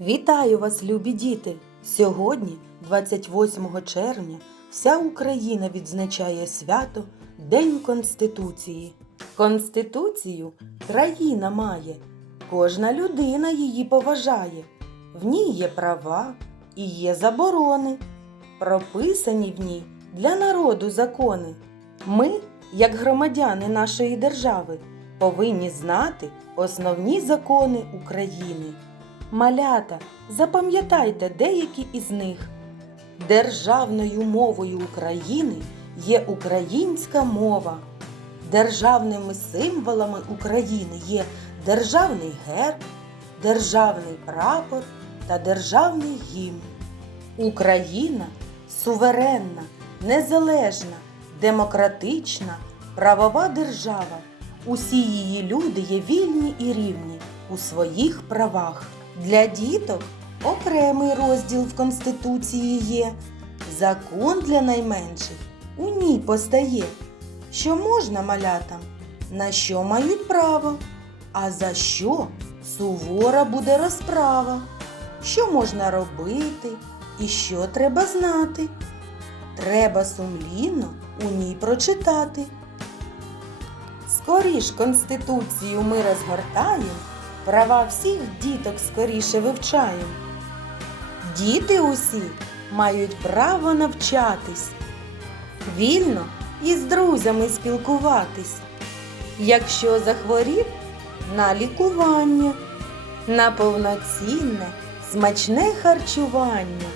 Вітаю вас, любі діти! Сьогодні, 28 червня, вся Україна відзначає свято День Конституції. Конституцію країна має, кожна людина її поважає. В ній є права і є заборони, прописані в ній для народу закони. Ми, як громадяни нашої держави, повинні знати основні закони України. Малята, запам'ятайте деякі із них. Державною мовою України є українська мова. Державними символами України є державний герб, державний прапор та державний гімн. Україна суверенна, незалежна, демократична, правова держава. Усі її люди є вільні і рівні у своїх правах. Для діток окремий розділ в Конституції є. Закон для найменших у ній постає. Що можна малятам, на що мають право, а за що сувора буде розправа. Що можна робити і що треба знати. Треба сумлінно у ній прочитати. Скоріш Конституцію ми розгортаємо, права всіх діток скоріше вивчаємо. Діти усі мають право навчатись, вільно і з друзями спілкуватись. Якщо захворів на лікування, на повноцінне, смачне харчування.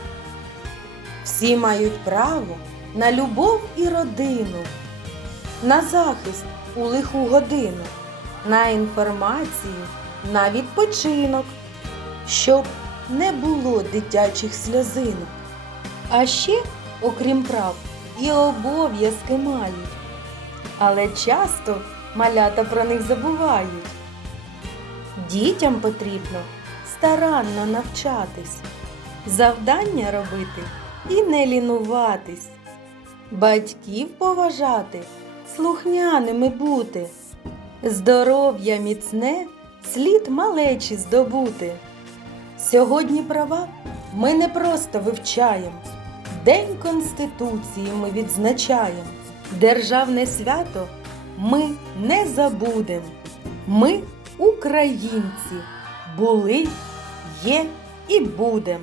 Всі мають право на любов і родину, на захист у лиху годину, на інформацію, на відпочинок, щоб не було дитячих сльозинок. А ще, окрім прав, і обов'язки мають. Але часто малята про них забувають. Дітям потрібно старанно навчатись, завдання робити і не лінуватись, батьків поважати, слухняними бути, здоров'я міцне слід малечі здобути. Сьогодні права ми не просто вивчаємо, День Конституції ми відзначаємо, державне свято ми не забудем. Ми українці, були, є і будем.